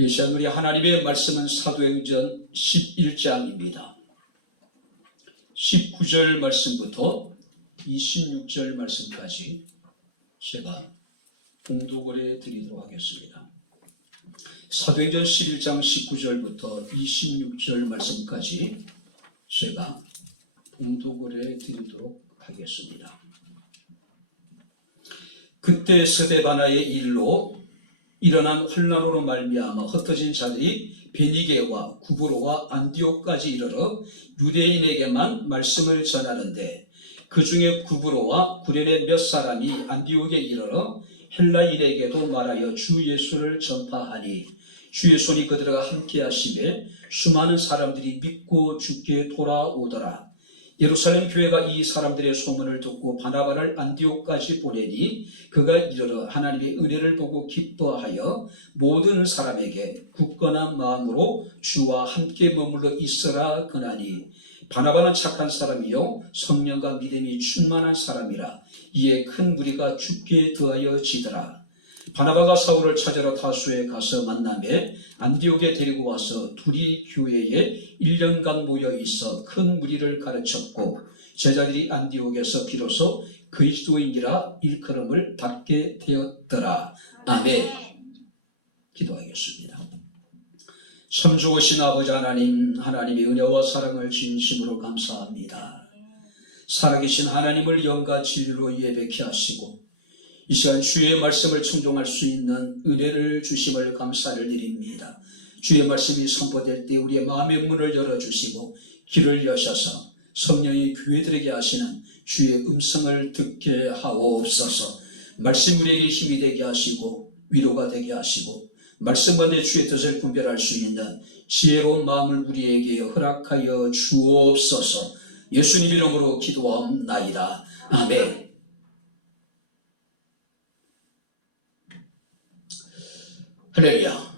이 시간 우리 하나님의 말씀은 사도행전 11장입니다. 19절 말씀부터 26절 말씀까지 제가 봉독을 해드리도록 하겠습니다. 사도행전 11장 19절부터 26절 말씀까지 제가 봉독을 해드리도록 하겠습니다. 그때 스데바나의 일로 일어난 환난으로 말미암아 흩어진 자들이 베니게와 구브로와 안디옥까지 이르러 유대인에게만 말씀을 전하는데, 그 중에 구브로와 구레네 몇 사람이 안디옥에 이르러 헬라인에게도 말하여 주 예수를 전파하니, 주의 손이 그들과 함께 하시매 수많은 사람들이 믿고 주께 돌아오더라. 예루살렘 교회가 이 사람들의 소문을 듣고 바나바를 안디옥까지 보내니, 그가 이르러 하나님의 은혜를 보고 기뻐하여 모든 사람에게 굳건한 마음으로 주와 함께 머물러 있으라 그나니, 바나바는 착한 사람이요 성령과 믿음이 충만한 사람이라. 이에 큰 무리가 주께 더하여지더라. 바나바가 사울을 찾으러 다수에 가서 만나매 안디옥에 데리고 와서 둘이 교회에 1년간 모여 있어 큰 무리를 가르쳤고, 제자들이 안디옥에서 비로소 그리스도인이라 일컬음을 받게 되었더라. 아멘. 기도하겠습니다. 참 좋으신 아버지 하나님, 하나님의 은혜와 사랑을 진심으로 감사합니다. 살아계신 하나님을 영과 진리로 예배케 하시고 이 시간 주의 말씀을 청종할 수 있는 은혜를 주심을 감사를 드립니다. 주의 말씀이 선포될 때 우리의 마음의 문을 열어주시고 길을 여셔서 성령이 교회들에게 하시는 주의 음성을 듣게 하옵소서. 말씀 우리에게 힘이 되게 하시고 위로가 되게 하시고 말씀과 내 주의 뜻을 분별할 수 있는 지혜로운 마음을 우리에게 허락하여 주옵소서. 예수님 이름으로 기도하옵나이다. 아멘. 할렐루야.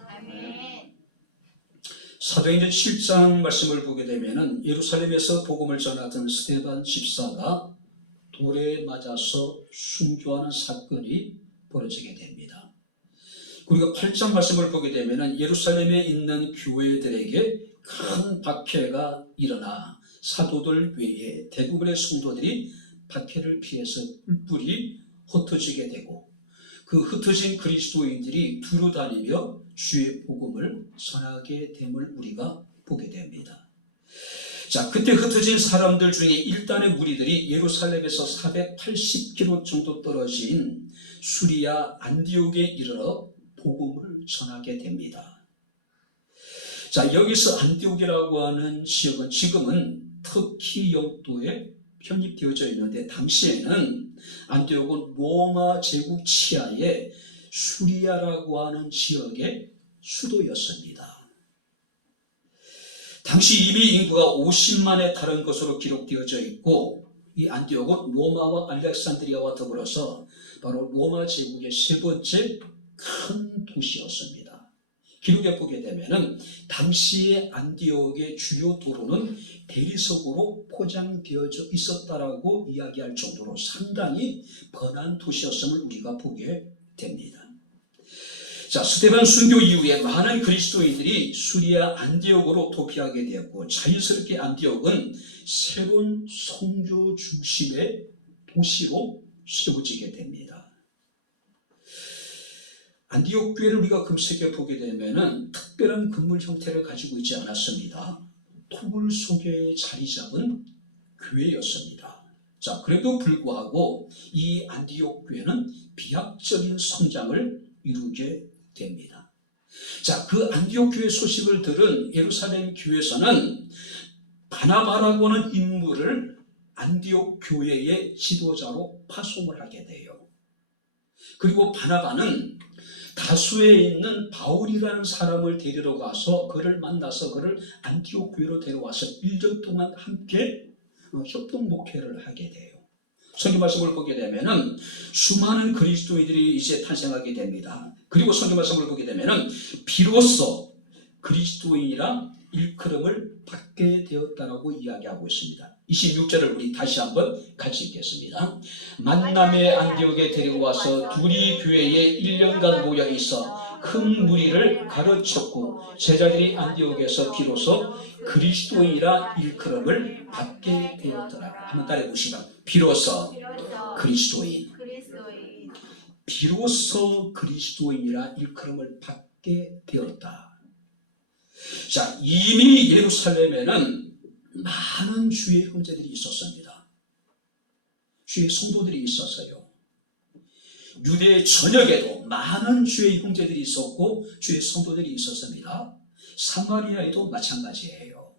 사도행전 7장 말씀을 보게 되면 예루살렘에서 복음을 전하던 스데반 집사가 돌에 맞아서 순교하는 사건이 벌어지게 됩니다. 그리고 8장 말씀을 보게 되면 예루살렘에 있는 교회들에게 큰 박해가 일어나 사도들 외에 대부분의 성도들이 박해를 피해서 뿔뿔이 흩어지게 되고, 그 흩어진 그리스도인들이 두루 다니며 주의 복음을 전하게 됨을 우리가 보게 됩니다. 자, 그때 흩어진 사람들 중에 일단의 무리들이 예루살렘에서 480km 정도 떨어진 수리아 안디옥에 이르러 복음을 전하게 됩니다. 자, 여기서 안디옥이라고 하는 지역은 지금은 터키 영토에 편입되어져 있는데, 당시에는 안디옥은 로마 제국 치하의 수리아라고 하는 지역의 수도였습니다. 당시 이미 인구가 50만에 달한 것으로 기록되어져 있고, 이 안디옥은 로마와 알렉산드리아와 더불어서 바로 로마 제국의 세 번째 큰 도시였습니다. 기록에 보게 되면 당시의 안디옥의 주요 도로는 대리석으로 포장되어져 있었다라고 이야기할 정도로 상당히 번화한 도시였음을 우리가 보게 됩니다. 자, 스데반 순교 이후에 많은 그리스도인들이 수리아 안디옥으로 도피하게 되었고, 자연스럽게 안디옥은 새로운 선교 중심의 도시로 세워지게 됩니다. 안디옥 교회를 우리가 검색해 보게 되면 특별한 건물 형태를 가지고 있지 않았습니다. 토굴 속에 자리 잡은 교회였습니다. 자, 그래도 불구하고 이 안디옥 교회는 비약적인 성장을 이루게 됩니다. 자, 그 안디옥 교회 소식을 들은 예루살렘 교회에서는 바나바라고 하는 인물을 안디옥 교회의 지도자로 파송을 하게 돼요. 그리고 바나바는 다수에 있는 바울이라는 사람을 데리러 가서 그를 만나서 그를 안디옥 교회로 데려와서 1년 동안 함께 협동 목회를 하게 돼요. 성경 말씀을 보게 되면은 수많은 그리스도인들이 이제 탄생하게 됩니다. 그리고 성경 말씀을 보게 되면은 비로소 그리스도인이라 일컬음을 받게 되었다라고 이야기하고 있습니다. 26절을 우리 다시 한번 같이 읽겠습니다. 만남의 안디옥에 데리고 와서 둘이 교회에 1년간 모여 있어 큰 무리를 가르쳤고 제자들이 안디옥에서 비로소 그리스도인이라 일컬음을 받게 되었더라. 한번 따라해 보시다. 비로소 그리스도인. 비로소 그리스도인이라 일컬음을 받게 되었다. 자, 이미 예루살렘에는 많은 주의 형제들이 있었습니다. 주의 성도들이 있었어요. 유대 전역에도 많은 주의 형제들이 있었고 주의 성도들이 있었습니다. 사마리아에도 마찬가지예요.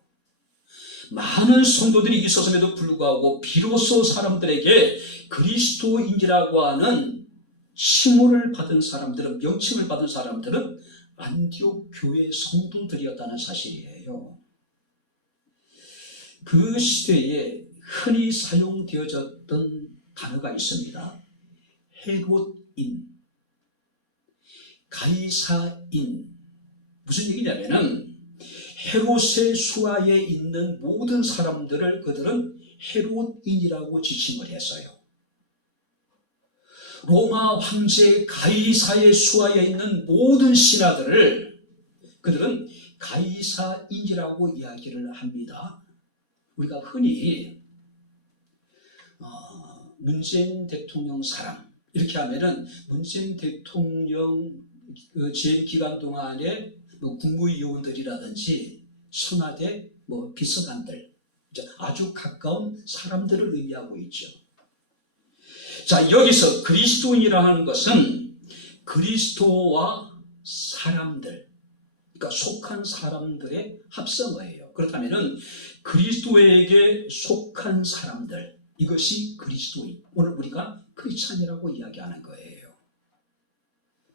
많은 성도들이 있었음에도 불구하고 비로소 사람들에게 그리스도인이라고 하는 칭호를 받은 사람들은, 명칭을 받은 사람들은 안디옥 교회 성도들이었다는 사실이에요. 그 시대에 흔히 사용되어졌던 단어가 있습니다. 헤롯인, 가이사인. 무슨 얘기냐면은 헤롯의 수하에 있는 모든 사람들을 그들은 헤롯인이라고 지칭을 했어요. 로마 황제 가이사의 수하에 있는 모든 신하들을 그들은 가이사인이라고 이야기를 합니다. 우리가 흔히 문재인 대통령 사랑 이렇게 하면은 문재인 대통령 재임 기간 동안에 국무위원들이라든지 청와대 비서관들, 아주 가까운 사람들을 의미하고 있죠. 자, 여기서 그리스도인이라는 것은 그리스도와 사람들, 그러니까 속한 사람들의 합성어예요. 그렇다면은 그리스도에게 속한 사람들, 이것이 그리스도인. 오늘 우리가 크리스찬이라고 이야기하는 거예요.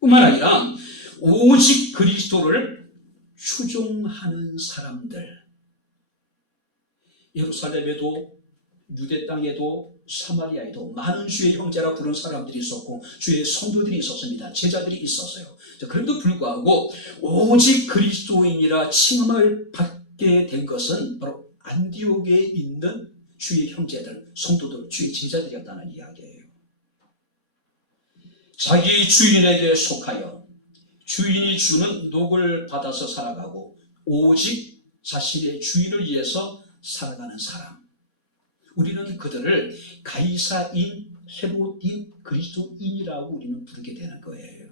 뿐만 아니라 오직 그리스도를 추종하는 사람들. 예루살렘에도 유대 땅에도 사마리아에도 많은 주의 형제라 부른 사람들이 있었고 주의 성도들이 있었습니다. 제자들이 있었어요. 그럼에도 불구하고 오직 그리스도인이라 칭함을 받게 된 것은 바로 안디옥에 있는 주의 형제들, 성도들, 주의 제자들이었다는 이야기예요. 자기 주인에게 속하여 주인이 주는 녹을 받아서 살아가고 오직 자신의 주인을 위해서 살아가는 사람. 우리는 그들을 가이사인, 헤롯인, 그리스도인이라고 우리는 부르게 되는 거예요.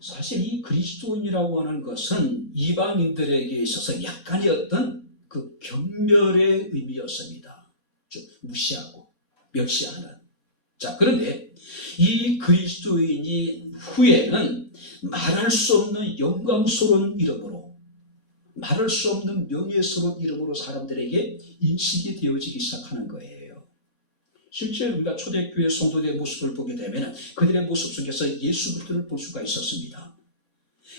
사실 이 그리스도인이라고 하는 것은 이방인들에게 있어서 약간의 어떤 그 경멸의 의미였습니다. 좀 무시하고 멸시하는. 자, 그런데 이 그리스도인이 후에는 말할 수 없는 영광스러운 이름으로, 말할 수 없는 명예스러운 이름으로 사람들에게 인식이 되어지기 시작하는 거예요. 실제 우리가 초대교회 성도들의 모습을 보게 되면 그들의 모습 속에서 예수 그리스도를 볼 수가 있었습니다.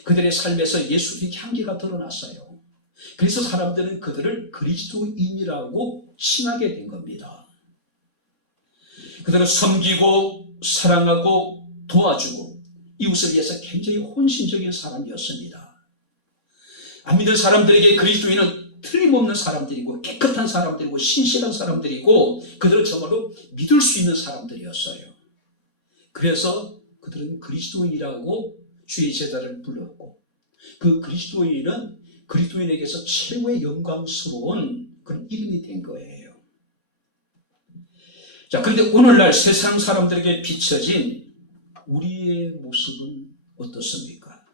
그들의 삶에서 예수의 향기가 드러났어요. 그래서 사람들은 그들을 그리스도인이라고 칭하게 된 겁니다. 그들은 섬기고 사랑하고 도와주고 이웃을 위해서 굉장히 헌신적인 사람이었습니다. 안 믿는 사람들에게 그리스도인은 틀림없는 사람들이고 깨끗한 사람들이고 신실한 사람들이고 그들은 정말로 믿을 수 있는 사람들이었어요. 그래서 그들은 그리스도인이라고 주의 제자를 불렀고 그 그리스도인은 그리스도인에게서 최고의 영광스러운 그런 이름이 된 거예요. 자, 그런데 오늘날 세상 사람들에게 비춰진 우리의 모습은 어떻습니까?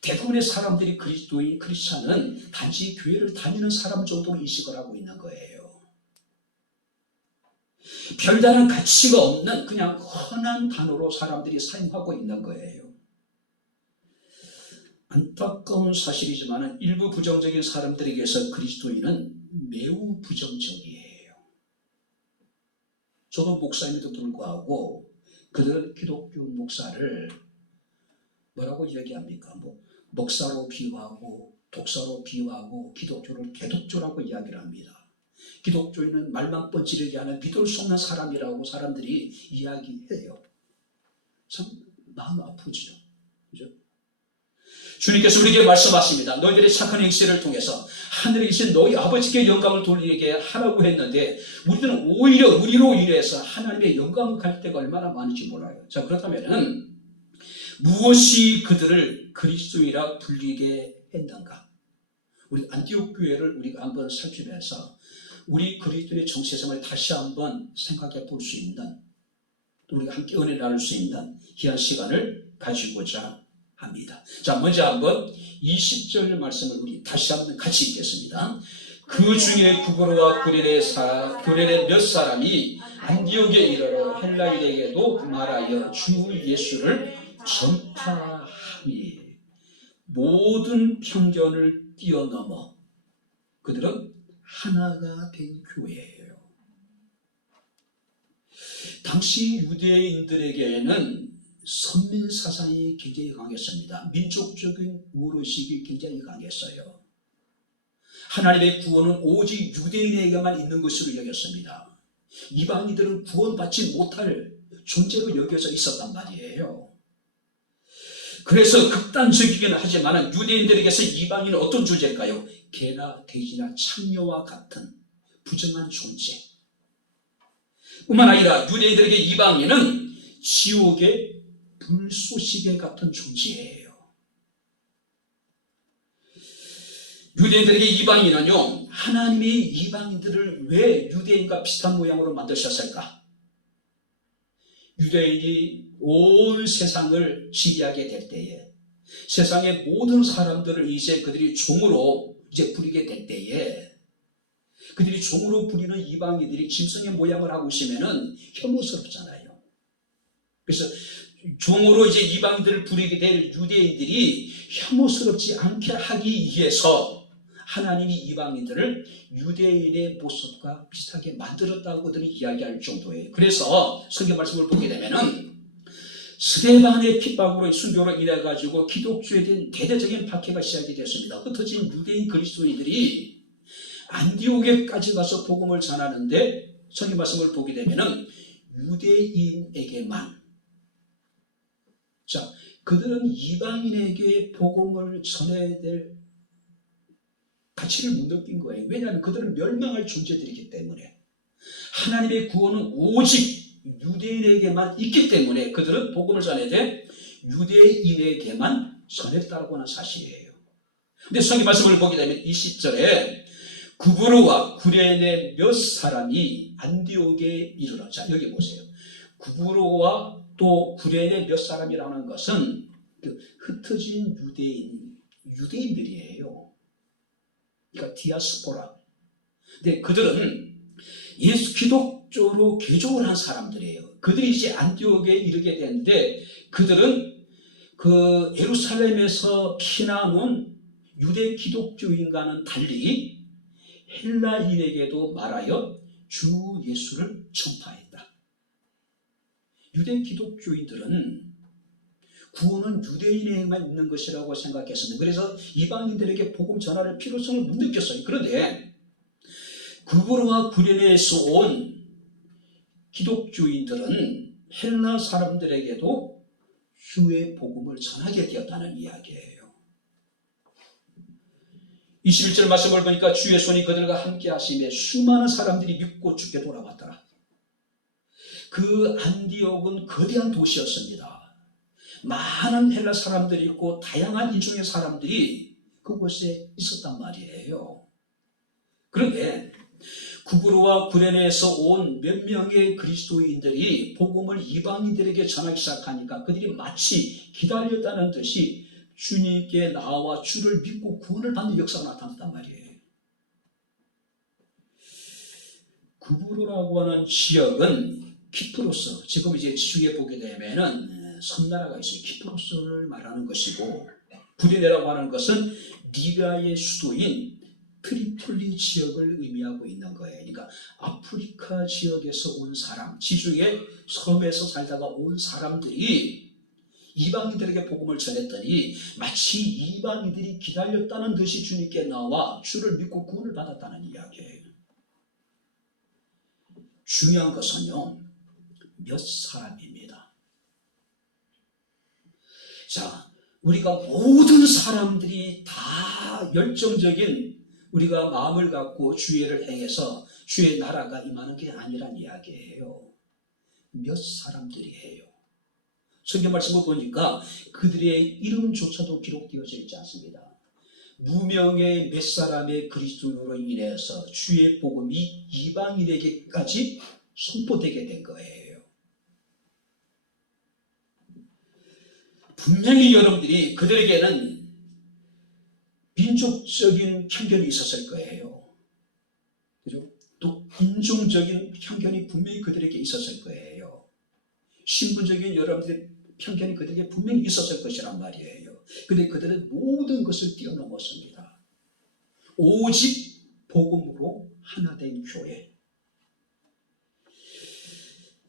대부분의 사람들이 그리스도인, 크리스찬은 단지 교회를 다니는 사람 정도로 인식을 하고 있는 거예요. 별다른 가치가 없는 그냥 흔한 단어로 사람들이 사용하고 있는 거예요. 안타까운 사실이지만 일부 부정적인 사람들에게서 그리스도인은 매우 부정적이에요. 저도 목사임에도 불구하고 그들은 기독교 목사를 뭐라고 이야기합니까? 목사로 비유하고 독사로 비유하고 기독교를 개독교라고 이야기를 합니다. 기독교인은 말만 뻔지르게 하는 믿을 수 없는 사람이라고 사람들이 이야기해요. 참 마음 아프죠. 그죠? 주님께서 우리에게 말씀하십니다. 너희들의 착한 행실을 통해서 하늘에 계신 너희 아버지께 영광을 돌리게 하라고 했는데 우리들은 오히려 우리로 인해서 하나님의 영광을 갈 때가 얼마나 많은지 몰라요. 자, 그렇다면은 무엇이 그들을 그리스도인이라 불리게 했는가? 우리 안디옥 교회를 우리가 한번 살피면서 우리 그리스도의 정체성을 다시 한번 생각해 볼 수 있는, 또 우리가 함께 은혜를 나눌 수 있는 귀한 시간을 가지고자 합니다. 자, 먼저 한번 20절 말씀을 우리 다시 한번 같이 읽겠습니다. 그 중에 구브로와 구레네 몇 사람이 안디옥에 이르러 헬라인에게도 말하여 주 예수를 전파하니 모든 편견을 뛰어넘어 그들은 하나가 된 교회예요. 당시 유대인들에게는 선민사상이 굉장히 강했습니다. 민족적인 우월의식이 굉장히 강했어요. 하나님의 구원은 오직 유대인에게만 있는 것으로 여겼습니다. 이방인들은 구원받지 못할 존재로 여겨져 있었단 말이에요. 그래서 극단적이긴 하지만 유대인들에게서 이방인은 어떤 존재일까요? 개나 돼지나 창녀와 같은 부정한 존재. 뿐만 아니라 유대인들에게 이방인은 지옥의 불쏘시개 같은 존재예요. 유대인들에게 이방인은요, 하나님이 이방인들을 왜 유대인과 비슷한 모양으로 만드셨을까? 유대인이 온 세상을 지배하게 될 때에, 세상의 모든 사람들을 이제 그들이 종으로 부리게 될 때에, 그들이 종으로 부리는 이방인들이 짐승의 모양을 하고 있으면은 혐오스럽잖아요. 그래서 종으로 이방인들을 부리게 될 유대인들이 혐오스럽지 않게 하기 위해서 하나님이 이방인들을 유대인의 모습과 비슷하게 만들었다고 그들이 이야기할 정도예요. 그래서 성경 말씀을 보게 되면은 스데반의 핍박으로 순교로 인해가지고 기독교에 대한 대대적인 박해가 시작이 됐습니다. 흩어진 유대인 그리스도인들이 안디옥에까지 가서 복음을 전하는데 성경 말씀을 보게 되면은 유대인에게만, 자, 그들은 이방인에게 복음을 전해야 될 가치를 못 느낀 거예요. 왜냐하면 그들은 멸망할 존재들이기 때문에, 하나님의 구원은 오직 유대인에게만 있기 때문에 그들은 복음을 전해야 돼 유대인에게만 전했다고 하는 사실이에요. 근데 성경 말씀을 보게 되면 20절에 구브로와 구레네 몇 사람이 안디옥에 이르러, 자, 여기 보세요. 구브로와 또 구레네 몇 사람이라는 것은 흩어진 유대인들이에요. 그러니까 디아스포라. 근데 그들은 예수 기독교로 개종을 한 사람들이에요. 그들이 이제 안디옥에 이르게 되는데, 그들은 그 예루살렘에서 피난 온 유대 기독교인과는 달리 헬라인에게도 말하여 주 예수를 전파했다. 유대 기독교인들은 구원은 유대인에게만 있는 것이라고 생각했습니다. 그래서 이방인들에게 복음 전하를 필요성을 못 느꼈어요. 그런데 구브로와 구레네에서 온 기독교인들은 헬라 사람들에게도 주의 복음을 전하게 되었다는 이야기예요. 21절 말씀을 보니까 주의 손이 그들과 함께 하심에 수많은 사람들이 믿고 주께 돌아왔더라. 그 안디옥은 거대한 도시였습니다. 많은 헬라 사람들이 있고 다양한 인종의 사람들이 그곳에 있었단 말이에요. 그런데 구브로와 구레네에서 온 몇 명의 그리스도인들이 복음을 이방인들에게 전하기 시작하니까 그들이 마치 기다렸다는 듯이 주님께 나와 주를 믿고 구원을 받는 역사가 나타났단 말이에요. 구브로라고 하는 지역은 키프로스, 지금 지중해 보게 되면은 섬나라가 있어요. 키프로스를 말하는 것이고, 구레네라고 하는 것은 리비아의 수도인 트리폴리 지역을 의미하고 있는 거예요. 그러니까 아프리카 지역에서 온 사람, 지중해 섬에서 살다가 온 사람들이 이방인들에게 복음을 전했더니 마치 이방인들이 기다렸다는 듯이 주님께 나와 주를 믿고 구원을 받았다는 이야기예요. 중요한 것은요, 몇 사람입니다. 자, 우리가 모든 사람들이 다 열정적인 우리가 마음을 갖고 주의를 행해서 주의 나라가 임하는 게 아니란 이야기예요. 몇 사람들이 해요. 성경 말씀을 보니까 그들의 이름조차도 기록되어져 있지 않습니다. 무명의 몇 사람의 그리스도인으로 인해서 주의 복음이 이방인에게까지 선포되게 된 거예요. 분명히 여러분들이 그들에게는 민족적인 편견이 있었을 거예요. 그죠? 또 인종적인 편견이 분명히 그들에게 있었을 거예요. 신분적인 여러분들의 편견이 그들에게 분명히 있었을 것이란 말이에요. 그런데 그들은 모든 것을 뛰어넘었습니다. 오직 복음으로 하나 된 교회.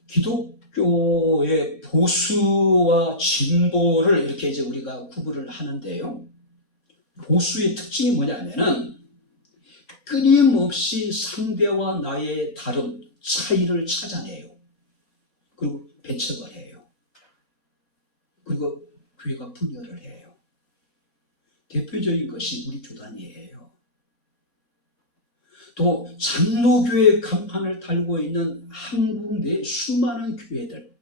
기독교의 보수와 진보를 이렇게 이제 우리가 구분을 하는데요. 보수의 특징이 뭐냐면은 끊임없이 상대와 나의 다름, 차이를 찾아내요. 그리고 배척을 해요. 그리고 교회가 분열을 해요. 대표적인 것이 우리 교단이에요. 또 장로교회 간판을 달고 있는 한국 내 수많은 교회들,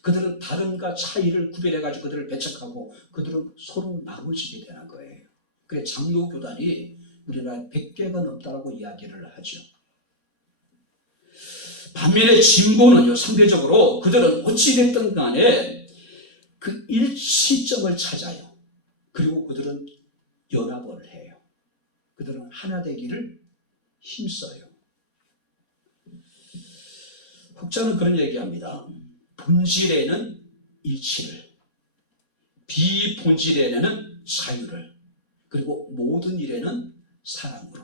그들은 다름과 차이를 구별해가지고 그들을 배척하고 그들은 서로 나눠지게 되는 거예요. 그래 장로교단이 우리나라에 100개가 넘다라고 이야기를 하죠. 반면에 진보는요, 상대적으로 그들은 어찌됐든 간에 그 일치점을 찾아요. 그리고 그들은 연합을 해요. 그들은 하나 되기를 힘써요. 혹자는 그런 얘기합니다. 본질에는 일치를, 비본질에는 자유를, 그리고 모든 일에는 사랑으로.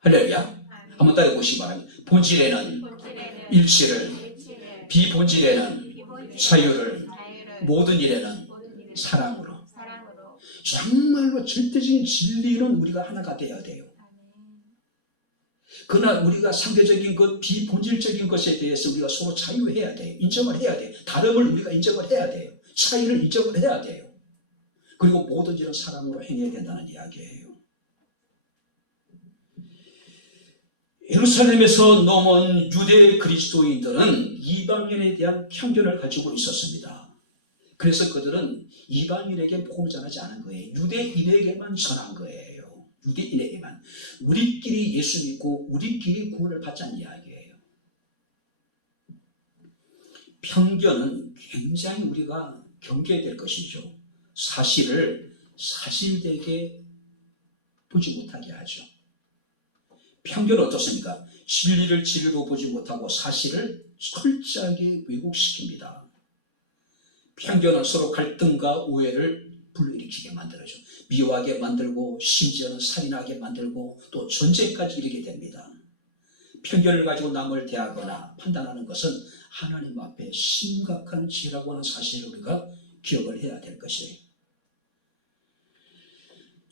할렐루야. 한번 따라해보시기 바랍니다. 본질에는 일치를, 비본질에는 자유를, 모든 일에는 사랑으로. 정말로 절대적인 진리는 우리가 하나가 돼야 돼요. 그러나 우리가 상대적인 것, 비본질적인 것에 대해서 우리가 서로 자유해야 돼요. 인정을 해야 돼요. 다름을 우리가 인정을 해야 돼요. 차이를 인정을 해야 돼요. 그리고 모든 일은 사랑으로 행해야 된다는 이야기예요. 예루살렘에서 넘어온 유대 그리스도인들은 이방인에 대한 편견을 가지고 있었습니다. 그래서 그들은 이방인에게 복음을 전하지 않은 거예요. 유대인에게만 전한 거예요. 유대인에게만. 우리끼리 예수 믿고 우리끼리 구원을 받자는 이야기예요. 편견은 굉장히 우리가 경계해야 될 것이죠. 사실을 사실되게 보지 못하게 하죠. 편견은 어떻습니까? 진리를 진리로 보지 못하고 사실을 철저하게 왜곡시킵니다. 편견은 서로 갈등과 오해를 불러일으키게 만들어줘. 미워하게 만들고 심지어는 살인하게 만들고 또 전쟁까지 이르게 됩니다. 편견을 가지고 남을 대하거나 판단하는 것은 하나님 앞에 심각한 죄라고 하는 사실을 우리가 기억을 해야 될 것이에요.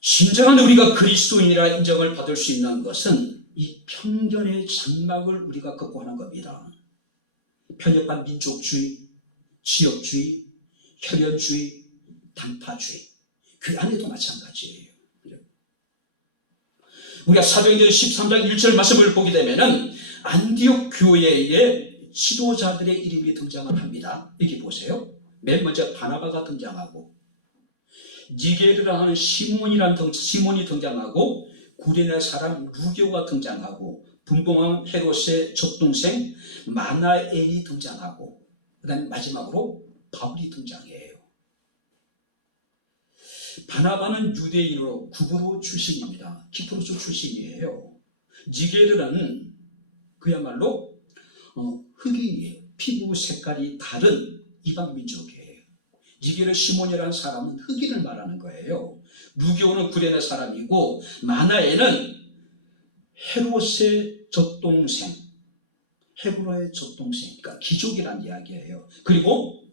진정한 우리가 그리스도인이라 인정을 받을 수 있는 것은 이 편견의 장막을 우리가 극복하는 겁니다. 편협한 민족주의, 지역주의, 혈연주의, 당파주의, 그 안에도 마찬가지예요. 우리가 사도행전 13장 1절 말씀을 보게 되면은 안디옥 교회의 지도자들의 이름이 등장을 합니다. 여기 보세요. 맨 먼저 바나바가 등장하고 니게르라 하는 시몬이 등장하고 구레네 사람 루교가 등장하고 분봉왕 헤롯의 젖동생 마나엘이 등장하고 그 다음에 마지막으로 바울이 등장해요. 바나바는 유대인으로 구브로 출신입니다. 키프로스 출신이에요. 니게르는 그야말로 흑인이에요. 피부 색깔이 다른 이방 민족이에요. 니게르 시몬이라는 사람은 흑인을 말하는 거예요. 루교는 구레네 사람이고 마나엘은 헤롯의 젖동생, 헤브라의 젖동생, 그러니까 귀족이란 이야기예요. 그리고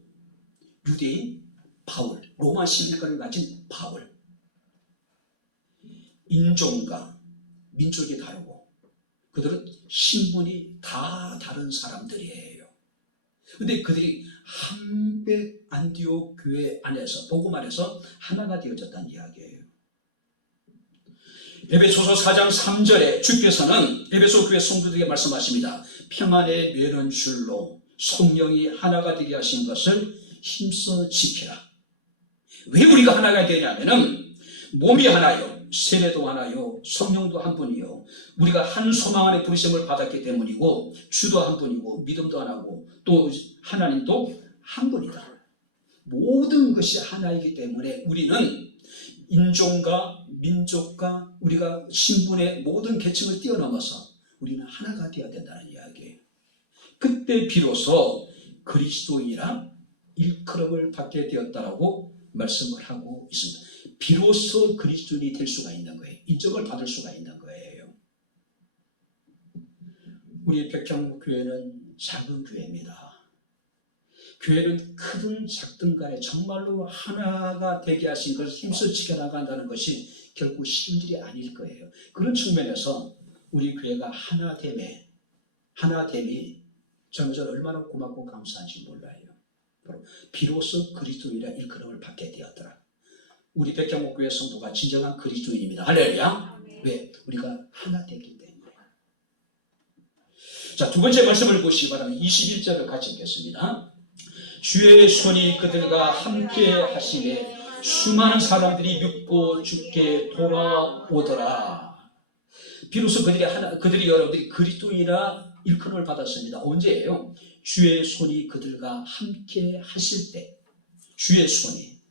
유대인 바울, 로마 시민권을 가진 바울. 인종과 민족이 다르고 그들은 신분이 다 다른 사람들이에요. 그런데 그들이 한배 안디옥 교회 안에서 복음 안에서 하나가 되어졌다는 이야기예요. 에베소서 4장 3절에 주께서는 에베소 교회 성도들에게 말씀하십니다. 평안의 면은 줄로 성령이 하나가 되게 하신 것을 힘써 지키라. 왜 우리가 하나가 되냐면은 몸이 하나요, 세례도 하나요, 성령도 한 분이요, 우리가 한 소망 안에 부르심을 받았기 때문이고, 주도 한 분이고, 믿음도 하나고, 또 하나님도 한 분이다. 모든 것이 하나이기 때문에 우리는 인종과 민족과 우리가 신분의 모든 계층을 뛰어넘어서 우리는 하나가 되어야 된다는 이야기예요. 그때 비로소 그리스도인이라 일컬음을 받게 되었다라고 말씀을 하고 있습니다. 비로소 그리스도인이 될 수가 있는 거예요. 인정을 받을 수가 있는 거예요. 우리 백향목교회는 작은 교회입니다. 교회는 크든 작든 간에 정말로 하나가 되게 하신 것을 힘써 지켜나간다는 것이 결코 쉬운 일이 아닐 거예요. 그런 측면에서 우리 교회가 하나됨이 저는 얼마나 고맙고 감사한지 몰라요. 비로소 그리스도인이라 일컬음을 받게 되었더라. 우리 백향목교회 성도가 진정한 그리스도인입니다. 할렐루야. 왜? 우리가 하나 되기 때문에. 자, 두 번째 말씀을 보시기 바랍니다. 21절을 같이 읽겠습니다. 주의 손이 그들과 함께 하시매 수많은 사람들이 믿고 주께 돌아오더라. 비로소 그들이 여러분들이 그리스도인이라 일컬음을 받았습니다. 언제예요? 주의 손이 그들과 함께 하실 때. 주의 손이.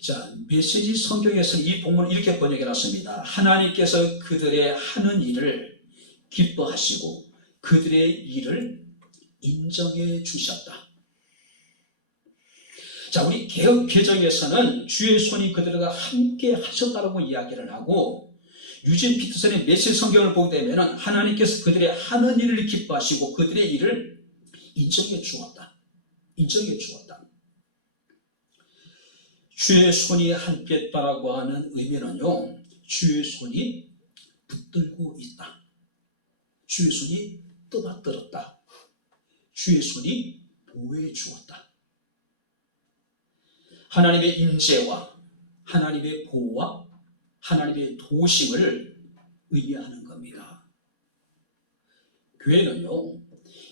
자, 메시지 성경에서는 이 본문을 이렇게 번역해놨습니다. 하나님께서 그들의 하는 일을 기뻐하시고 그들의 일을 인정해 주셨다. 자, 우리 개역 개정에서는 주의 손이 그들과 함께 하셨다라고 이야기를 하고, 유진 피터슨의 메시지 성경을 보게 되면 하나님께서 그들의 하는 일을 기뻐하시고 그들의 일을 인정해 주었다. 인정해 주었다. 주의 손이 함께 했다라고 하는 의미는요, 주의 손이 붙들고 있다. 주의 손이 떠받들었다. 주의 손이 보호해 주었다. 하나님의 임재와 하나님의 보호와 하나님의 도심을 의미하는 겁니다. 교회는요,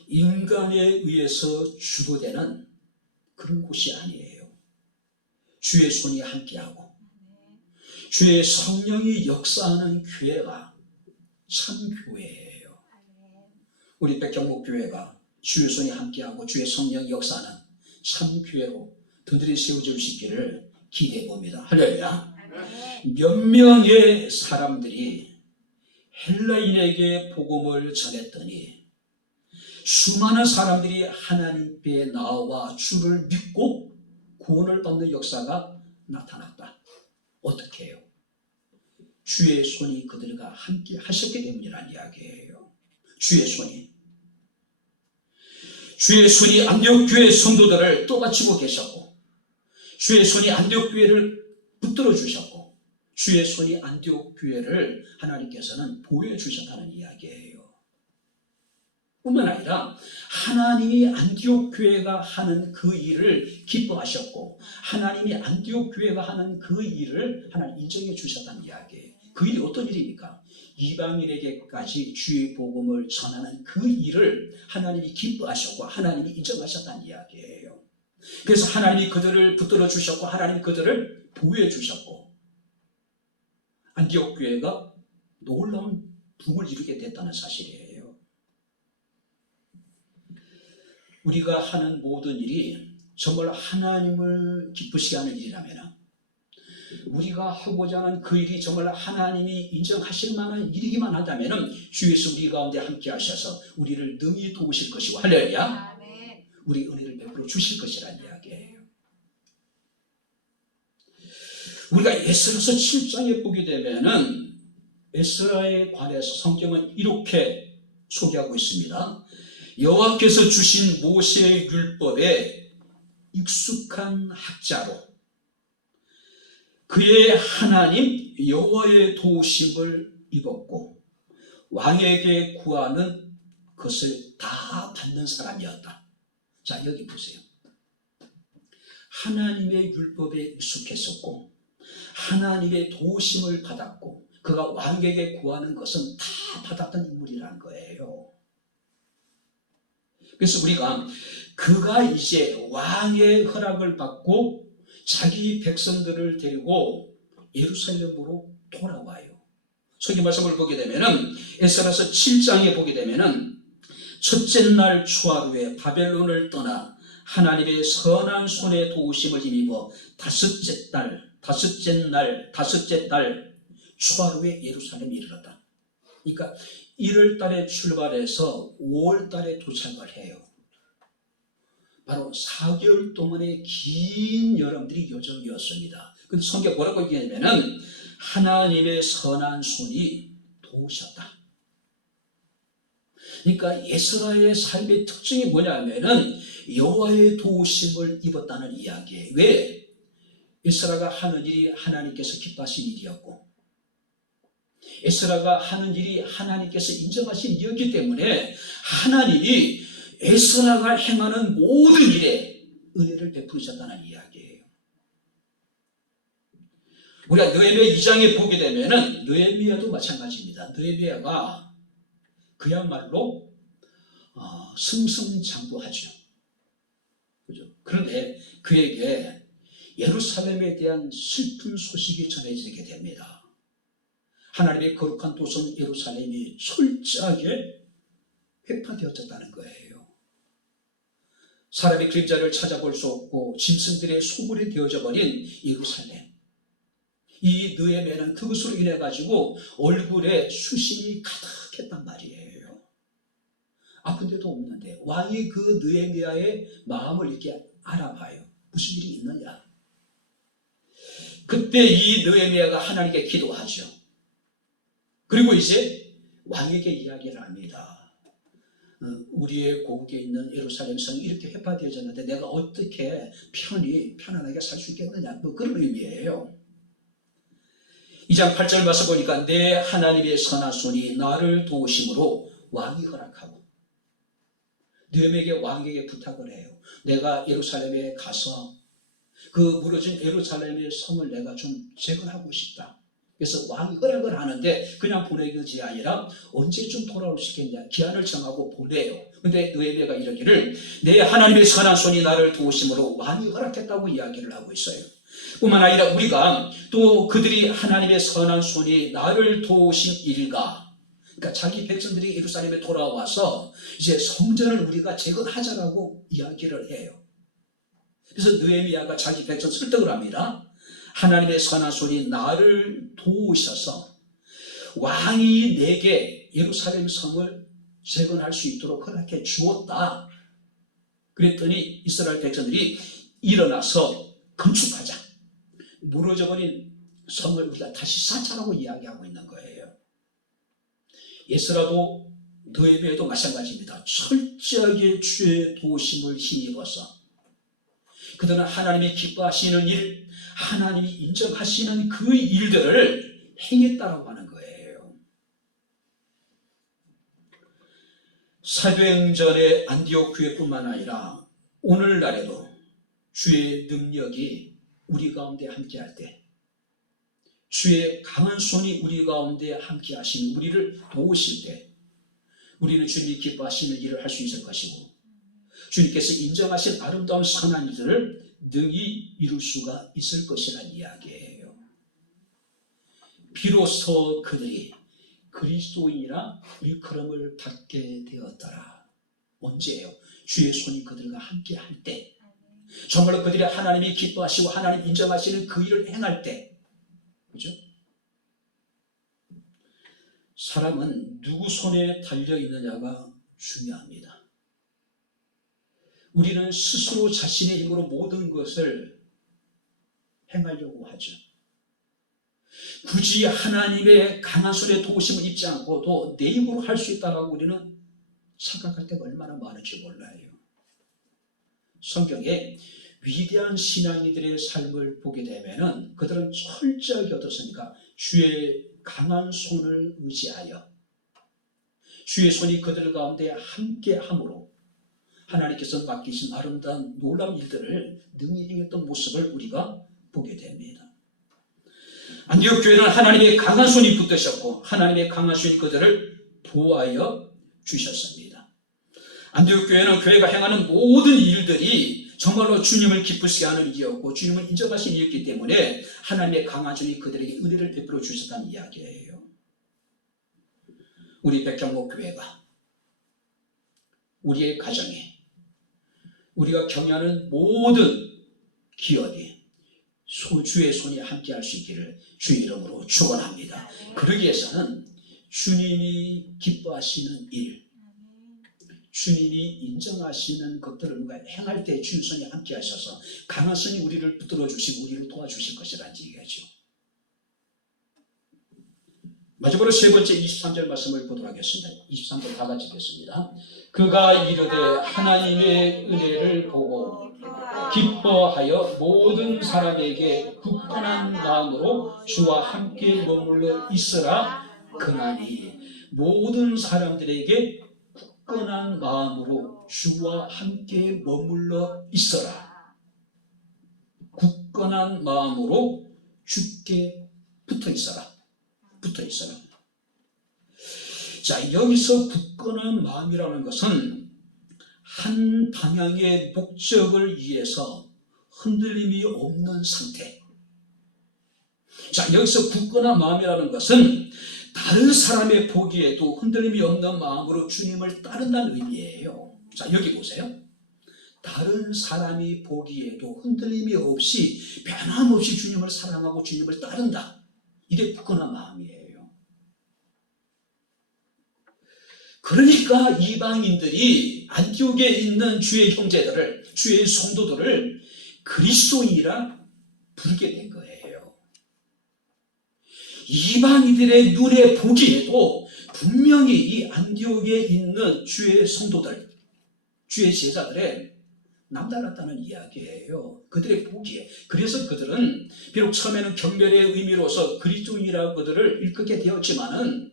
인간에 의해서 주도되는 그런 곳이 아니에요. 주의 손이 함께하고 주의 성령이 역사하는 교회가 참 교회예요. 우리 백향목교회가 주의 손이 함께하고 주의 성령이 역사하는 참 교회로 든든히 세워져 주시기를 기대해 봅니다. 할렐루야. 몇 명의 사람들이 헬라인에게 복음을 전했더니 수많은 사람들이 하나님께 나와 주를 믿고 구원을 받는 역사가 나타났다. 어떻게 해요? 주의 손이 그들과 함께 하셨기 때문이라는 이야기예요. 주의 손이 안디옥 교회 성도들을 떠받치고 계셨고, 주의 손이 안디옥 교회를 붙들어 주셨고, 주의 손이 안디옥 교회를 하나님께서는 보호해 주셨다는 이야기예요. 뿐만 아니라 하나님이 안디옥 교회가 하는 그 일을 기뻐하셨고, 하나님이 안디옥 교회가 하는 그 일을 하나님 인정해 주셨다는 이야기예요. 그 일이 어떤 일입니까? 이방인에게까지 주의 복음을 전하는 그 일을 하나님이 기뻐하셨고 하나님이 인정하셨다는 이야기예요. 그래서 하나님이 그들을 붙들어 주셨고 하나님이 그들을 보호해 주셨고 안디옥 교회가 놀라운 부흥을 이루게 됐다는 사실이에요. 우리가 하는 모든 일이 정말 하나님을 기쁘시게 하는 일이라면, 우리가 하고자 하는 그 일이 정말 하나님이 인정하실 만한 일이기만 하다면 주 예수 우리 가운데 함께 하셔서 우리를 능히 도우실 것이고, 할렐루야, 우리 은혜를 베풀어 주실 것이라는 이야기예요. 우리가 에스라서 7장에 보게 되면은 에스라에 관해서 성경은 이렇게 소개하고 있습니다. 여호와께서 주신 모세의 율법에 익숙한 학자로 그의 하나님 여호와의 도우심을 입었고 왕에게 구하는 것을 다 받는 사람이었다. 자, 여기 보세요. 하나님의 율법에 익숙했었고 하나님의 도우심을 받았고 그가 왕에게 구하는 것은 다 받았던 인물이라는 거예요. 그래서 우리가 그가 이제 왕의 허락을 받고 자기 백성들을 데리고 예루살렘으로 돌아와요. 서기 말씀을 보게 되면은 에스라서 7장에 보게 되면은 첫째 날 초하루에 바벨론을 떠나 하나님의 선한 손에 도우심을 힘입어 다섯째 달 초하루에 예루살렘에 이르렀다. 그러니까 1월 달에 출발해서 5월 달에 도착을 해요. 바로 4개월 동안의 긴 여름들이 요정이었습니다. 근데 성경 뭐라고 얘기하냐면은 하나님의 선한 손이 도우셨다. 그러니까 에스라의 삶의 특징이 뭐냐면은 여호와의 도우심을 입었다는 이야기예요. 왜? 에스라가 하는 일이 하나님께서 기뻐하신 일이었고, 에스라가 하는 일이 하나님께서 인정하신 일이었기 때문에 하나님이 에스라가 행하는 모든 일에 은혜를 베푸셨다는 이야기예요. 우리가 느헤미야 2장에 보게 되면은 느헤미야도 마찬가지입니다. 느헤미야가 그야말로 승승장구하죠. 그죠? 그런데 그에게 예루살렘에 대한 슬픈 소식이 전해지게 됩니다. 하나님의 거룩한 도성 예루살렘이 철저하게 회파되어졌다는 거예요. 사람의 그림자를 찾아볼 수 없고 짐승들의 소굴이 되어져 버린 예루살렘. 이 느헤미야는 그것으로 인해 가지고 얼굴에 수심이 가득했단 말이에요. 아픈 데도 없는데 왕이 그 느헤미야의 마음을 이렇게 알아봐요. 무슨 일이 있느냐. 그때 이 느헤미야가 하나님께 기도하죠. 그리고 이제 왕에게 이야기를 합니다. 우리의 고국에 있는 예루살렘 성이 이렇게 회파되어졌는데 내가 어떻게 편안하게 살 수 있겠느냐. 뭐 그런 의미예요. 2장 8절 말씀 보니까 내 하나님의 선한 손이 나를 도우심으로 왕이 허락하고, 느헤미야에게 왕에게 부탁을 해요. 내가 예루살렘에 가서 그 무너진 예루살렘의 성을 내가 좀 재건하고 싶다. 그래서 왕이 허락을 하는데 그냥 보내는 것이 아니라 언제쯤 돌아올 수 있겠냐 기한을 정하고 보내요. 근데 느헤미야가 이러기를 내 하나님의 선한 손이 나를 도우심으로 왕이 허락했다고 이야기를 하고 있어요. 뿐만 아니라 우리가 또 그들이 하나님의 선한 손이 나를 도우신 일과, 그러니까 자기 백성들이 예루살렘에 돌아와서 이제 성전을 우리가 재건하자라고 이야기를 해요. 그래서 느헤미야가 자기 백성 설득을 합니다. 하나님의 선한 손이 나를 도우셔서 왕이 내게 예루살렘 성을 재건할 수 있도록 허락해 주었다. 그랬더니 이스라엘 백성들이 일어나서 건축하자. 무너져버린 성을 우리가 다시 쌓자라고 이야기하고 있는 거예요. 에스라도 느헤미야도 마찬가지입니다. 철저하게 주의 도우심을 힘입어서 그들은 하나님이 기뻐하시는 일, 하나님이 인정하시는 그 일들을 행했다라고 하는 거예요. 사도행전의 안디옥 교회뿐만 아니라 오늘날에도 주의 능력이 우리 가운데 함께할 때, 주의 강한 손이 우리 가운데 함께하시는 우리를 도우실 때 우리는 주님이 기뻐하시는 일을 할 수 있을 것이고, 주님께서 인정하신 아름다운 선한 일들을 능히 이룰 수가 있을 것이라는 이야기예요. 비로소 그들이 그리스도인이라 일컬음을 받게 되었더라. 언제예요? 주의 손이 그들과 함께 할 때, 정말로 그들이 하나님이 기뻐하시고 하나님 인정하시는 그 일을 행할 때. 그죠? 사람은 누구 손에 달려있느냐가 중요합니다. 우리는 스스로 자신의 힘으로 모든 것을 행하려고 하죠. 굳이 하나님의 강한 손에 도우심을 입지 않고도 내 힘으로 할 수 있다고 우리는 착각할 때가 얼마나 많은지 몰라요. 성경에 위대한 신앙이들의 삶을 보게 되면은 그들은 철저하게 어떻습니까? 주의 강한 손을 의지하여 주의 손이 그들 가운데 함께함으로 하나님께서 맡기신 아름다운 놀라운 일들을 능히 행했던 모습을 우리가 보게 됩니다. 안디옥 교회는 하나님의 강한 손이 붙드셨고 하나님의 강한 손이 그들을 보호하여 주셨습니다. 안디옥 교회는 교회가 행하는 모든 일들이 정말로 주님을 기쁘시게 하는 일이었고 주님을 인정하신 일이었기 때문에 하나님의 강한 주님이 그들에게 은혜를 베풀어 주셨다는 이야기예요. 우리 백경목 교회가 우리의 가정에 우리가 경영하는 모든 기업이 주의 손이 함께할 수 있기를 주의 이름으로 축원합니다. 그러기 위해서는 주님이 기뻐하시는 일, 주님이 인정하시는 것들을 우리가 행할 때 주의 손이 함께 하셔서 강한 손이 우리를 붙들어 주시고 우리를 도와주실 것이라는 얘기죠. 마지막으로 세 번째 23절 말씀을 보도록 하겠습니다. 23절 다 같이 읽겠습니다. 그가 이르되 하나님의 은혜를 보고 기뻐하여 모든 사람에게 굳건한 마음으로 주와 함께 머물러 있으라 그나니. 모든 사람들에게 굳건한 마음으로 주와 함께 머물러 있어라. 굳건한 마음으로 주께 붙어 있어라. 붙어 있어라. 자, 여기서 굳건한 마음이라는 것은 한 방향의 목적을 위해서 흔들림이 없는 상태. 자, 여기서 굳건한 마음이라는 것은 다른 사람의 보기에도 흔들림이 없는 마음으로 주님을 따른다는 의미예요. 자, 여기 보세요. 다른 사람이 보기에도 흔들림이 없이 변함없이 주님을 사랑하고 주님을 따른다. 이게 굳건한 마음이에요. 그러니까 이방인들이 안디옥에 있는 주의 형제들을, 주의 성도들을 그리스도인이라 부르게 된 거예요. 이방인들의 눈에 보기에도 분명히 이 안디옥에 있는 주의 성도들, 주의 제자들의 남달랐다는 이야기예요. 그들의 보기에. 그래서 그들은 비록 처음에는 경멸의 의미로서 그리스도인이라고 그들을 일컫게 되었지만은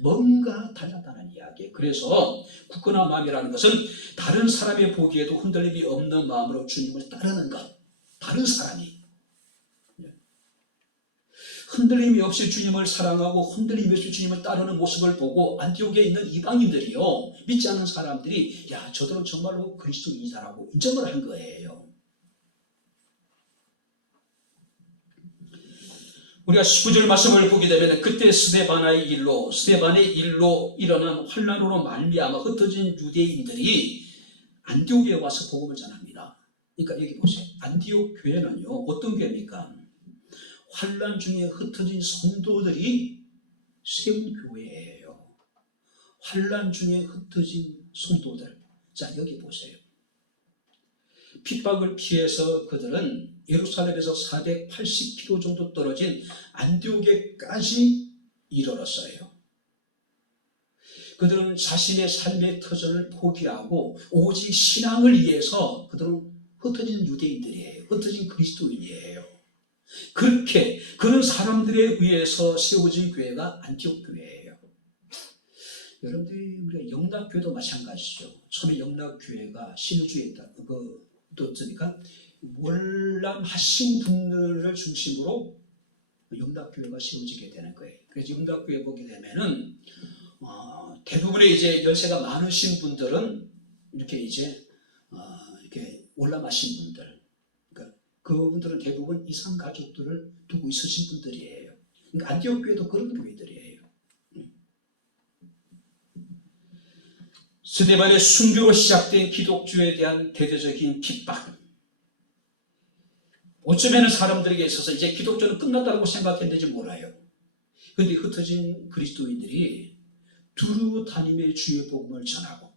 뭔가 달랐다는 이야기. 그래서 굳건한 마음이라는 것은 다른 사람의 보기에도 흔들림이 없는 마음으로 주님을 따르는 것. 다른 사람이 흔들림이 없이 주님을 사랑하고 흔들림이 없이 주님을 따르는 모습을 보고 안디옥에 있는 이방인들이요, 믿지 않는 사람들이 야, 저들은 정말로 그리스도인이다라고 인정을 한 거예요. 우리가 19절 말씀을 보게 되면 그때 스데반의 일로 일어난 환난으로 말미암아 흩어진 유대인들이 안디옥에 와서 복음을 전합니다. 그러니까 여기 보세요. 안디옥 교회는요, 어떤 교회입니까? 환난 중에 흩어진 성도들이 세운 교회예요. 환난 중에 흩어진 성도들. 자, 여기 보세요. 핍박을 피해서 그들은 예루살렘에서 480km 정도 떨어진 안디옥에까지 이르렀어요. 그들은 자신의 삶의 터전을 포기하고 오직 신앙을 위해서 그들은 흩어진 유대인들이에요. 흩어진 그리스도인이에요. 그렇게 그런 사람들에 의해서 세워진 교회가 안디옥 교회예요. 여러분들이 우리가 영락교회도 마찬가지죠. 처음에 영락교회가 신의주에 있다. 어떻습니까? 월남하신 분들을 중심으로 영락교회가 세워지게 되는 거예요. 그래서 영락교회 보게 되면은 대부분의 이제 연세가 많으신 분들은 이렇게 이제 이렇게 월남하신 분들, 그러니까 그분들은 대부분 이상 가족들을 두고 있으신 분들이에요. 그러니까 안디옥 교회도 그런 교회들이에요. 스데반의 순교로 시작된 기독교에 대한 대대적인 핍박. 어쩌면 사람들에게 있어서 이제 기독교는 끝났다고 생각했는지 몰라요. 그런데 흩어진 그리스도인들이 두루 다니며 주의 복음을 전하고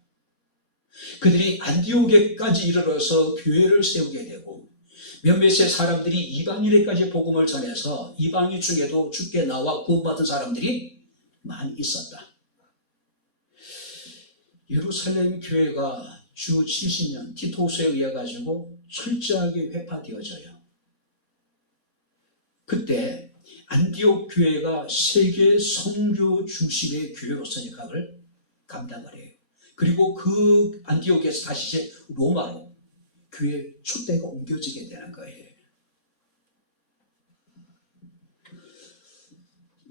그들이 안디옥에까지 이르러서 교회를 세우게 되고 몇몇의 사람들이 이방인에까지 복음을 전해서 이방인 중에도 주께 나와 구원받은 사람들이 많이 있었다. 예루살렘 교회가 주 70년 티토스에 의해 가지고 철저하게 회파되어져요. 그때 안디옥 교회가 세계 선교 중심의 교회로서의 역할을 감당을 해요. 그리고 그 안디옥에서 다시 이제 로마로 교회 촛대가 옮겨지게 되는 거예요.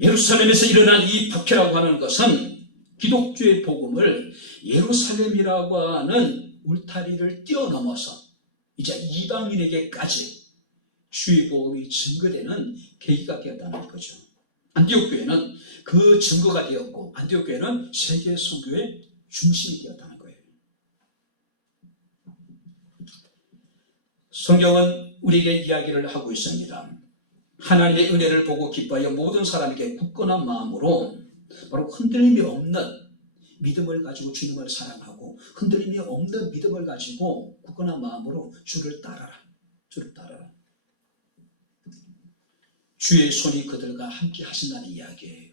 예루살렘에서 일어난 이 박해라고 하는 것은 기독교의 복음을 예루살렘이라고 하는 울타리를 뛰어넘어서 이제 이방인에게까지 주의 복음이 증거되는 계기가 되었다는 거죠. 안디옥 교회는 그 증거가 되었고, 안디옥 교회는 세계 선교의 중심이 되었다는 거예요. 성경은 우리에게 이야기를 하고 있습니다. 하나님의 은혜를 보고 기뻐하여 모든 사람에게 굳건한 마음으로 바로 흔들림이 없는 믿음을 가지고 주님을 사랑하고, 흔들림이 없는 믿음을 가지고 굳건한 마음으로 주를 따라라. 주를 따라라. 주의 손이 그들과 함께 하신다는 이야기예요.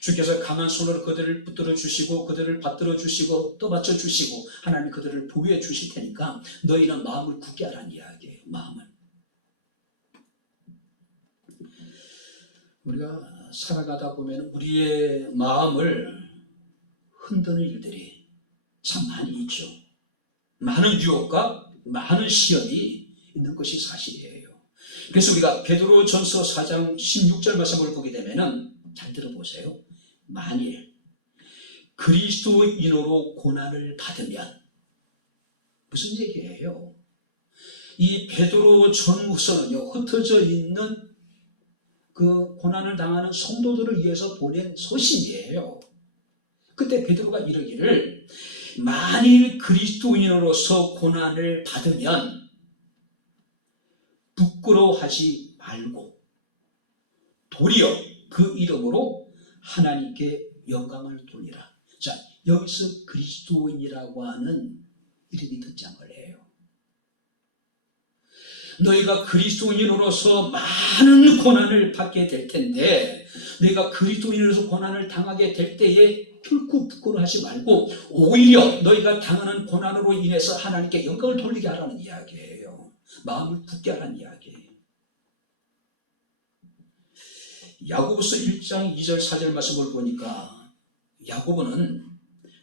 주께서 강한 손으로 그들을 붙들어 주시고, 그들을 받들어 주시고, 또 받쳐 주시고, 하나님 그들을 보호해 주실 테니까 너희는 마음을 굳게 하라는 이야기예요. 마음을. 우리가 살아가다 보면 우리의 마음을 흔드는 일들이 참 많이 있죠. 많은 유혹과 많은 시험이 있는 것이 사실이에요. 그래서 우리가 베드로전서 4장 16절 말씀을 보게 되면은, 잘 들어보세요. 만일 그리스도인으로 고난을 받으면, 무슨 얘기예요? 이 베드로 전후서는요, 흩어져 있는 그 고난을 당하는 성도들을 위해서 보낸 서신이에요. 그때 베드로가 이르기를, 만일 그리스도인으로서 고난을 받으면 부끄러워하지 말고 도리어 그 이름으로 하나님께 영광을 돌리라. 자, 여기서 그리스도인이라고 하는 이름이 등장을 해요. 너희가 그리스도인으로서 많은 고난을 받게 될 텐데, 너희가 그리스도인으로서 고난을 당하게 될 때에 결코 부끄러워하지 말고 오히려 너희가 당하는 고난으로 인해서 하나님께 영광을 돌리게 하라는 이야기예요. 마음을 굳게 하라는 이야기예요. 야고보서 1장 2절 4절 말씀을 보니까, 야고보는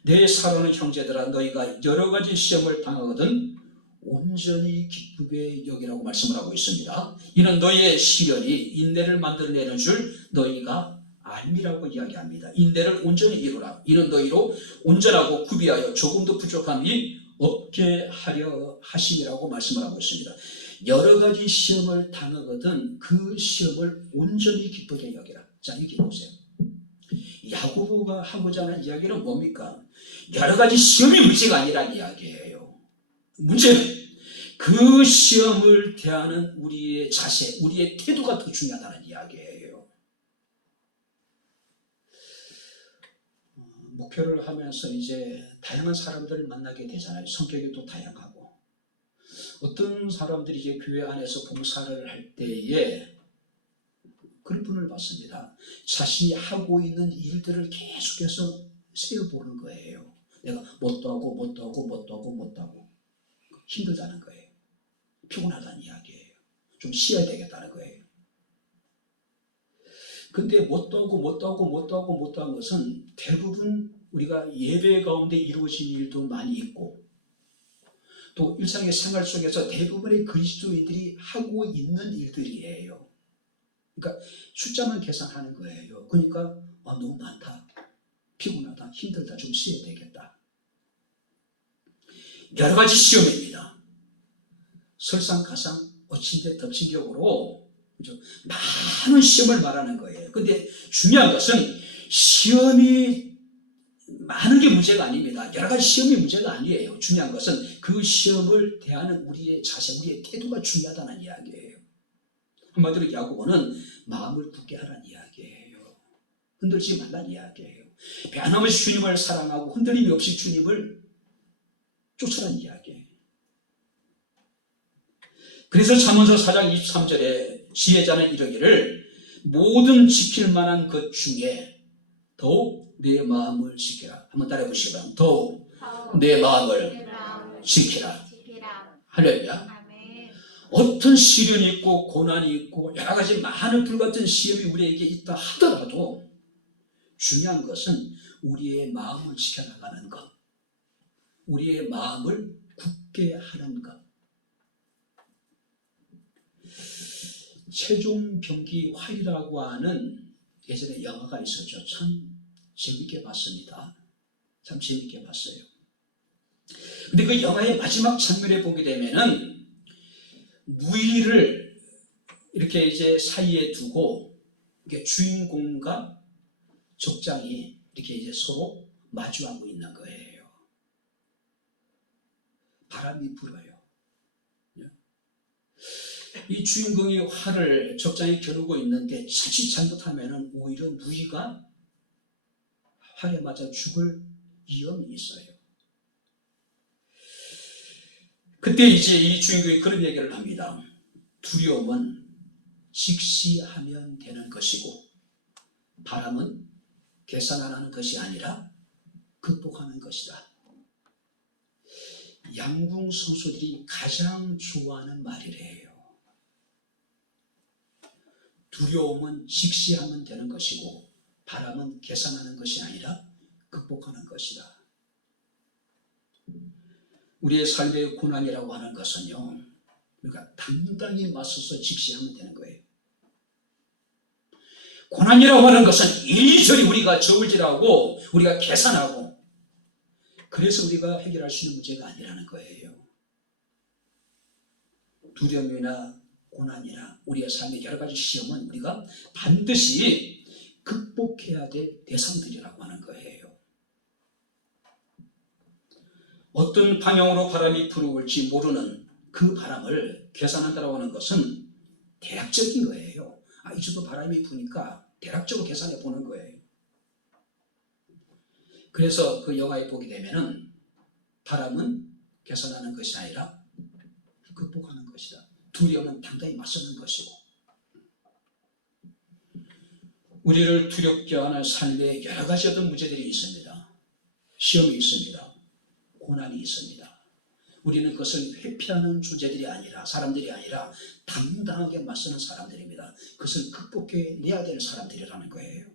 내 사랑하는 형제들아, 너희가 여러 가지 시험을 당하거든 온전히 기쁘게 여기라고 말씀을 하고 있습니다. 이는 너희의 시련이 인내를 만들어내는 줄 너희가 알미라고 이야기합니다. 인내를 온전히 이루라. 이는 너희로 온전하고 구비하여 조금도 부족함이 없게 하려 하심이라고 말씀을 하고 있습니다. 여러 가지 시험을 당하거든 그 시험을 온전히 기쁘게 여기라. 자, 이렇게 보세요. 야고보가 하고자 하는 이야기는 뭡니까? 여러 가지 시험이 문제가 아니라는 이야기예요. 문제는 그 시험을 대하는 우리의 자세, 우리의 태도가 더 중요하다는 이야기예요. 목표를 하면서 이제 다양한 사람들을 만나게 되잖아요. 성격이 또 다양하고. 어떤 사람들이 이제 교회 안에서 봉사를 할 때에 그런 분을 봤습니다. 자신이 하고 있는 일들을 계속해서 세어보는 거예요. 내가 뭣도 하고 힘들다는 거예요. 피곤하다는 이야기예요. 좀 쉬어야 되겠다는 거예요. 근데 뭣도 하고 한 것은 대부분 우리가 예배 가운데 이루어진 일도 많이 있고, 또 일상의 생활 속에서 대부분의 그리스도인들이 하고 있는 일들이에요. 그러니까 숫자만 계산하는 거예요. 그러니까 너무 많다, 피곤하다, 힘들다, 좀 쉬어야 되겠다. 여러 가지 시험입니다. 설상가상 어친데 덮친격으로 많은 시험을 말하는 거예요. 근데 중요한 것은 시험이 많은 게 문제가 아닙니다. 여러 가지 시험이 문제가 아니에요. 중요한 것은 그 시험을 대하는 우리의 자세, 우리의 태도가 중요하다는 이야기예요. 한마디로 야고보는 마음을 굳게 하라는 이야기예요. 흔들지 말라는 이야기예요. 변함없이 주님을 사랑하고 흔들림이 없이 주님을 쫓아라는 이야기예요. 그래서 잠언서 4장 23절에 지혜자는 이르기를, 모든 지킬 만한 것 중에 더욱 내 마음을 지키라. 한번 따라해 보시기 바랍니다. 더욱 내 마음을 지키라. 할렐루야. 어떤 시련이 있고 고난이 있고 여러 가지 많은 불같은 시험이 우리에게 있다 하더라도 중요한 것은 우리의 마음을 지켜나가는 것, 우리의 마음을 굳게 하는 것. 최종병기 활이라고 하는 예전에 영화가 있었죠. 참 재밌게 봤습니다. 참 재밌게 봤어요. 근데 그 영화의 마지막 장면에 보게 되면은 누이를 이렇게 이제 사이에 두고 이게 주인공과 족장이 이렇게 이제 서로 마주하고 있는 거예요. 바람이 불어요. 이 주인공이 활을 적장에 겨누고 있는데 자칫 잘못하면 오히려 누이가 활에 맞아 죽을 위험이 있어요. 그때 이제 이 주인공이 그런 얘기를 합니다. 두려움은 직시하면 되는 것이고 바람은 계산하는 것이 아니라 극복하는 것이다. 양궁 선수들이 가장 좋아하는 말이래요. 두려움은 직시하면 되는 것이고 바람은 계산하는 것이 아니라 극복하는 것이다. 우리의 삶의 고난이라고 하는 것은요, 그러니까 당당히 맞서서 직시하면 되는 거예요. 고난이라고 하는 것은 이리저리 우리가 저울질하고 우리가 계산하고 그래서 우리가 해결할 수 있는 문제가 아니라는 거예요. 두려움이나 고난이나 우리의 삶의 여러 가지 시험은 우리가 반드시 극복해야 될 대상들이라고 하는 거예요. 어떤 방향으로 바람이 불어올지 모르는 그 바람을 계산한다고 하는 것은 대략적인 거예요. 이 정도 바람이 부니까 대략적으로 계산해 보는 거예요. 그래서 그 영화에 보게 되면은 바람은 계산하는 것이 아니라 극복하는 것이다. 두려움은 당당히 맞서는 것이고 우리를 두렵게 하는 삶에 여러 가지 어떤 문제들이 있습니다. 시험이 있습니다. 고난이 있습니다. 우리는 그것을 회피하는 존재들이 아니라 사람들이 아니라 당당하게 맞서는 사람들입니다. 그것을 극복해내야 되는 사람들이라는 거예요.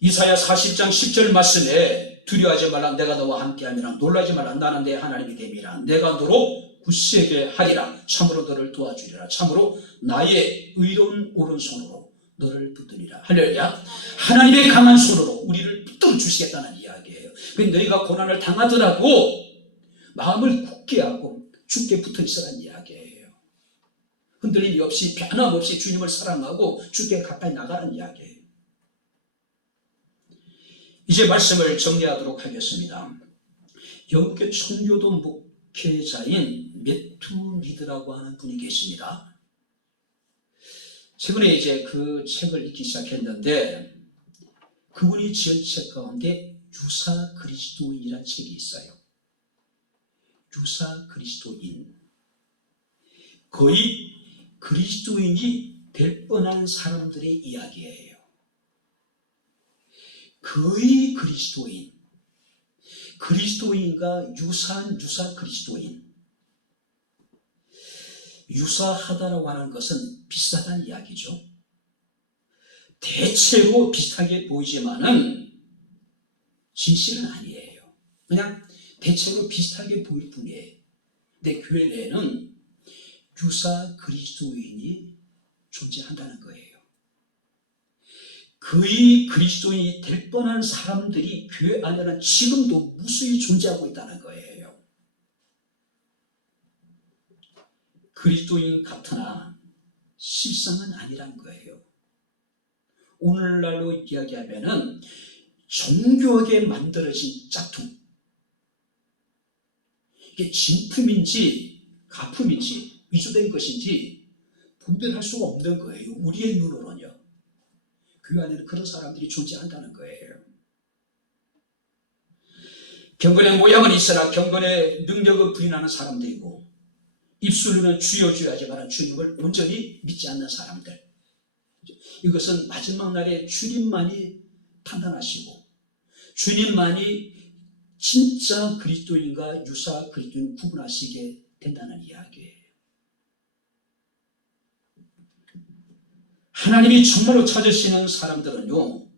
이사야 40장 10절 말씀에 두려워하지 말라 내가 너와 함께함이라 놀라지 말라 나는 내 하나님이 됨이라 내가 너로 굳세게 하리라 참으로 너를 도와주리라 참으로 나의 의로운 오른손으로 너를 붙들리라. 할렐루야. 하나님의 강한 손으로 우리를 붙들어 주시겠다는 이야기예요. 너희가 고난을 당하더라도 마음을 굳게 하고 주께 붙어 있으라는 이야기예요. 흔들림이 없이 변함없이 주님을 사랑하고 주께 가까이 나가라는 이야기예요. 이제 말씀을 정리하도록 하겠습니다. 영국의 청교도 목회자인 매튜 리드라고 하는 분이 계십니다. 최근에 이제 그 책을 읽기 시작했는데 그분이 지은 책 가운데 유사 그리스도인이라는 책이 있어요. 유사 그리스도인. 거의 그리스도인이 될 뻔한 사람들의 이야기예요. 거의 그리스도인. 그리스도인과 유사한 유사 그리스도인. 유사하다라고 하는 것은 비슷하다는 이야기죠. 대체로 비슷하게 보이지만은 진실은 아니에요. 그냥 대체로 비슷하게 보일 뿐이에요. 근데 교회 내에는 유사 그리스도인이 존재한다는 거예요. 거의 그리스도인이 될 뻔한 사람들이 교회 안에는 지금도 무수히 존재하고 있다는 거예요. 그리스도인 같으나 실상은 아니라는 거예요. 오늘날로 이야기하면은 정교하게 만들어진 짝퉁. 이게 진품인지 가품인지 위조된 것인지 분별할 수가 없는 거예요. 우리의 눈으로는요. 그 안에는 그런 사람들이 존재한다는 거예요. 경건의 모양은 있으나 경건의 능력을 부인하는 사람들이고 입술로는 주여 주여 하지만 주님을 온전히 믿지 않는 사람들. 이것은 마지막 날에 주님만이 판단하시고 주님만이 진짜 그리스도인과 유사 그리스도인 구분하시게 된다는 이야기예요. 하나님이 정말로 찾으시는 사람들은요,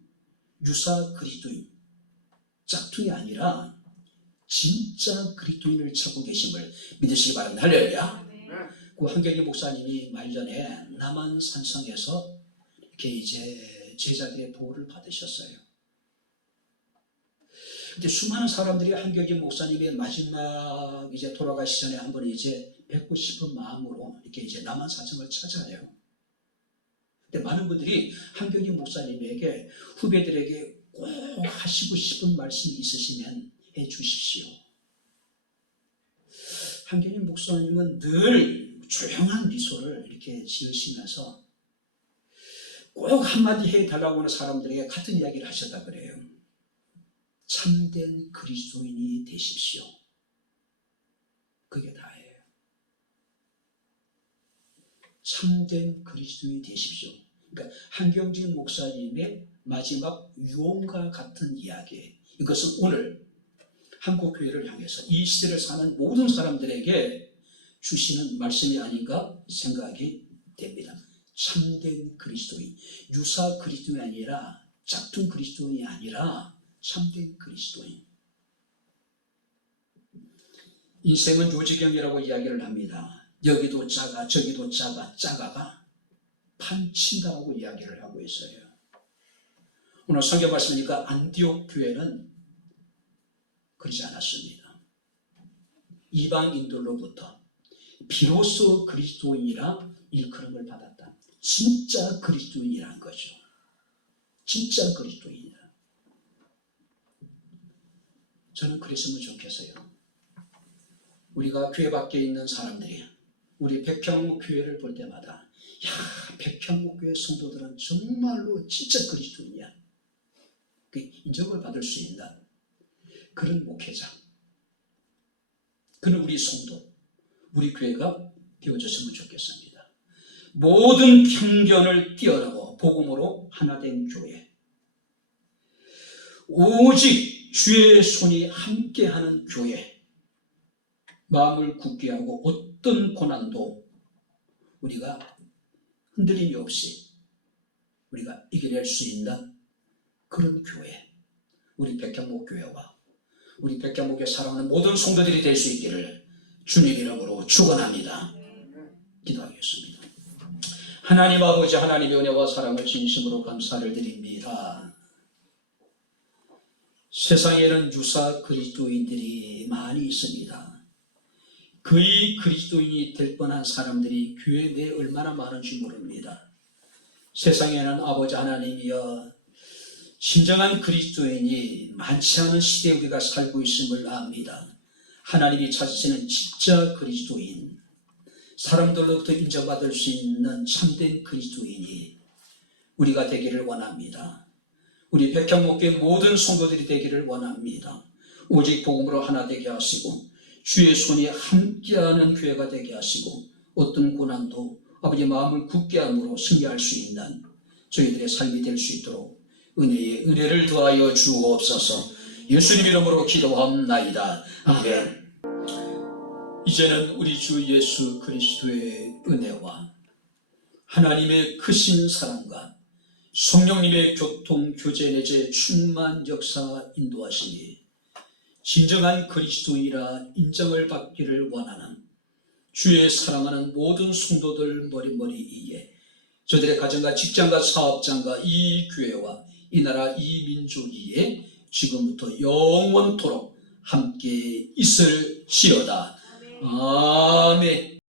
유사 그리스도인, 짝퉁이 아니라 진짜 그리스도인을 찾고 계심을 믿으시기 바랍니다. 할렐루야. 그 한경희 목사님이 말년에 남한 산성에서 이렇게 이제 제자들의 보호를 받으셨어요. 근데 수많은 사람들이 한경진 목사님의 마지막 이제 돌아가시 전에 한번 이제 뵙고 싶은 마음으로 이렇게 이제 남한사청을 찾아요. 근데 많은 분들이 한경진 목사님에게 후배들에게 꼭 하시고 싶은 말씀이 있으시면 해 주십시오. 한경진 목사님은 늘 조용한 미소를 이렇게 지으시면서 꼭 한마디 해달라고 하는 사람들에게 같은 이야기를 하셨다 그래요. 참된 그리스도인이 되십시오. 그게 다예요. 참된 그리스도인이 되십시오. 그러니까 한경진 목사님의 마지막 유언과 같은 이야기. 이것은 오늘 한국교회를 향해서 이 시대를 사는 모든 사람들에게 주시는 말씀이 아닌가 생각이 됩니다. 참된 그리스도인, 유사 그리스도인이 아니라 짝퉁 그리스도인이 아니라 참된 그리스도인. 인생은 요지경이라고 이야기를 합니다. 여기도 작아 저기도 작아 작아가 판친다라고 이야기를 하고 있어요. 오늘 성경 말씀이니까 안디옥 교회는 그러지 않았습니다. 이방인들로부터 비로소 그리스도인이라 일컬음을 받았다. 진짜 그리스도인이라는 거죠. 진짜 그리스도인이다. 저는 그랬으면 좋겠어요. 우리가 교회 밖에 있는 사람들이 우리 백향목 교회를 볼 때마다 야, 백향목 교회 성도들은 정말로 진짜 그리스도인이야. 그 인정을 받을 수 있는 그런 목회자, 그런 우리 성도, 우리 교회가 되어졌으면 좋겠습니다. 모든 편견을 뛰어넘어 복음으로 하나된 교회, 오직 주의 손이 함께하는 교회, 마음을 굳게 하고 어떤 고난도 우리가 흔들림이 없이 우리가 이겨낼 수 있는 그런 교회, 우리 백향목 교회와 우리 백향목에 사랑하는 모든 성도들이 될 수 있기를 주님 이름으로 축원합니다. 기도하겠습니다. 하나님 아버지, 하나님의 은혜와 사랑을 진심으로 감사를 드립니다. 세상에는 유사 그리스도인들이 많이 있습니다. 거의 그리스도인이 될 뻔한 사람들이 교회 내에 얼마나 많은지 모릅니다. 세상에는 아버지 하나님이여 진정한 그리스도인이 많지 않은 시대에 우리가 살고 있음을 압니다. 하나님이 찾으시는 진짜 그리스도인, 사람들로부터 인정받을 수 있는 참된 그리스도인이 우리가 되기를 원합니다. 우리 백향목교회 모든 성도들이 되기를 원합니다. 오직 복음으로 하나 되게 하시고 주의 손이 함께하는 교회가 되게 하시고 어떤 고난도 아버지의 마음을 굳게 함으로 승리할 수 있는 저희들의 삶이 될 수 있도록 은혜에 은혜를 더하여 주옵소서. 예수님 이름으로 기도합나이다. 아멘. 이제는 우리 주 예수 그리스도의 은혜와 하나님의 크신 사랑과 성령님의 교통, 교제, 내재, 충만 역사 인도하시니 진정한 그리스도인이라 인정을 받기를 원하는 주의 사랑하는 모든 성도들 머리머리 위에 저들의 가정과 직장과 사업장과 이 교회와 이 나라 이 민족 위에 지금부터 영원토록 함께 있을지어다. 아멘.